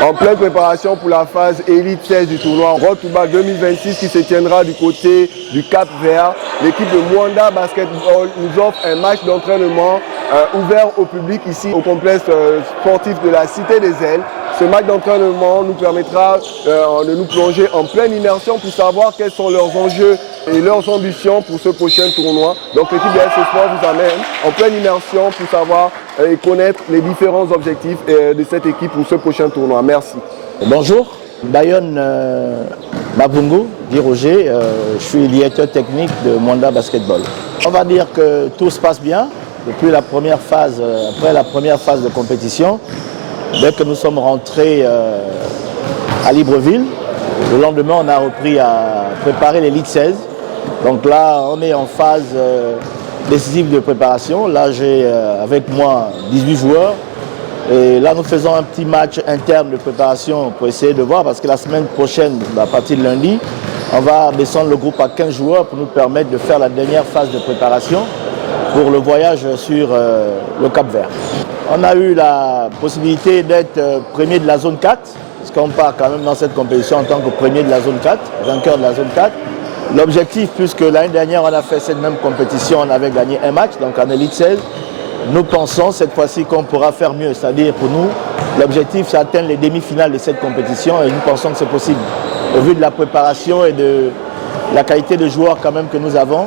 En pleine préparation pour la phase Elite 16 du tournoi Road to Back 2026 qui se tiendra du côté du Cap Vert, l'équipe de Mwanda Basketball nous offre un match d'entraînement ouvert au public ici au complexe sportif de la Cité des Ailes. Ce match d'entraînement nous permettra de nous plonger en pleine immersion pour savoir quels sont leurs enjeux et leurs ambitions pour ce prochain tournoi. Donc l'équipe de FC Sport vous amène en pleine immersion pour savoir et connaître les différents objectifs de cette équipe pour ce prochain tournoi. Merci. Bonjour, Bayonne Mabungu, dit Roger, je suis directeur technique de Mwanda Basketball. On va dire que tout se passe bien depuis la première phase, après la première phase de compétition. Dès que nous sommes rentrés à Libreville, le lendemain on a repris à préparer l'Elite 16. Donc là on est en phase décisive de préparation. Là j'ai avec moi 18 joueurs. Et là nous faisons un petit match interne de préparation pour essayer de voir, parce que la semaine prochaine, à partir de lundi, on va descendre le groupe à 15 joueurs pour nous permettre de faire la dernière phase de préparation pour le voyage sur le Cap Vert. On a eu la possibilité d'être premier de la zone 4, parce qu'on part quand même dans cette compétition en tant que premier de la zone 4, vainqueur de la zone 4. L'objectif, puisque l'année dernière on a fait cette même compétition, on avait gagné un match, donc en Elite 16, nous pensons cette fois-ci qu'on pourra faire mieux. C'est-à-dire pour nous, l'objectif c'est d'atteindre les demi-finales de cette compétition et nous pensons que c'est possible. Au vu de la préparation et de la qualité de joueurs quand même que nous avons,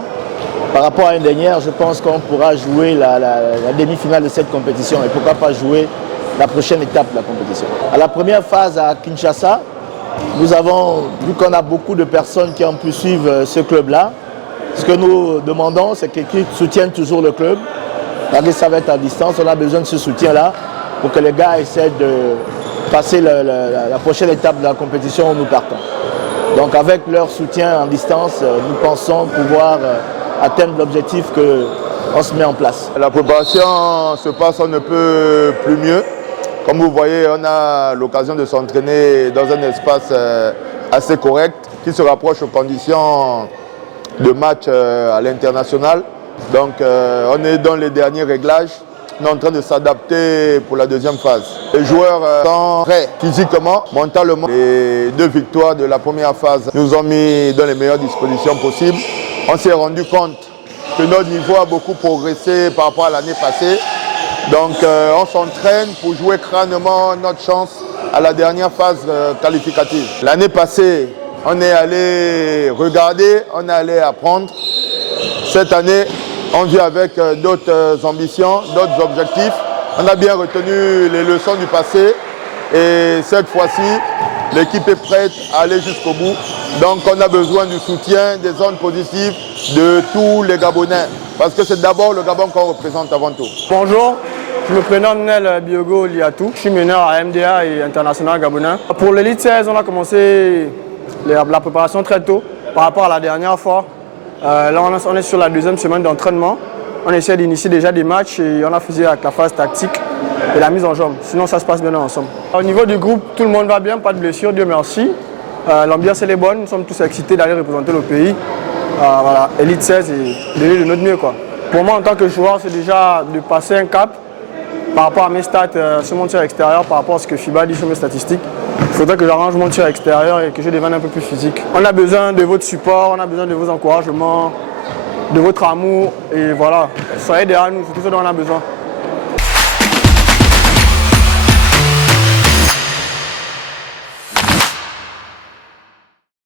par rapport à l'année dernière, je pense qu'on pourra jouer la demi-finale de cette compétition et pourquoi pas jouer la prochaine étape de la compétition. À la première phase à Kinshasa, nous avons vu qu'on a beaucoup de personnes qui ont pu suivre ce club-là. Ce que nous demandons, c'est qu'ils soutiennent toujours le club. Parce que ça va être à distance, on a besoin de ce soutien-là pour que les gars essaient de passer la prochaine étape de la compétition où nous partons. Donc avec leur soutien en distance, nous pensons pouvoir atteindre l'objectif qu'on se met en place. La préparation se passe, on ne peut plus mieux. Comme vous voyez, on a l'occasion de s'entraîner dans un espace assez correct qui se rapproche aux conditions de match à l'international. Donc on est dans les derniers réglages, on est en train de s'adapter pour la deuxième phase. Les joueurs sont prêts physiquement, mentalement. Les 2 victoires de la première phase nous ont mis dans les meilleures dispositions possibles. On s'est rendu compte que notre niveau a beaucoup progressé par rapport à l'année passée. Donc on s'entraîne pour jouer crânement notre chance à la dernière phase qualificative. L'année passée, on est allé regarder, on est allé apprendre. Cette année, on vient avec d'autres ambitions, d'autres objectifs. On a bien retenu les leçons du passé et cette fois-ci, l'équipe est prête à aller jusqu'au bout. Donc on a besoin du soutien, des zones positives de tous les Gabonais. Parce que c'est d'abord le Gabon qu'on représente avant tout. Bonjour, je me prénomme Nel Biogo Liatou. Je suis meneur à MDA et international gabonais. Pour l'Elite 16, on a commencé la préparation très tôt par rapport à la dernière fois. Là, on est sur la deuxième semaine d'entraînement. On essaie d'initier déjà des matchs et on a fait avec la phase tactique et la mise en jambe. Sinon, ça se passe bien ensemble. Au niveau du groupe, tout le monde va bien, pas de blessures, Dieu merci. L'ambiance elle est bonne, nous sommes tous excités d'aller représenter le pays. Voilà, Elite 16 et de notre mieux, quoi. Pour moi, en tant que joueur, c'est déjà de passer un cap par rapport à mes stats sur mon tir extérieur, par rapport à ce que FIBA dit sur mes statistiques. Il faudrait que j'arrange mon tir extérieur et que je devienne un peu plus physique. On a besoin de votre support, on a besoin de vos encouragements, de votre amour et voilà, soyez derrière nous, c'est tout ce dont on a besoin.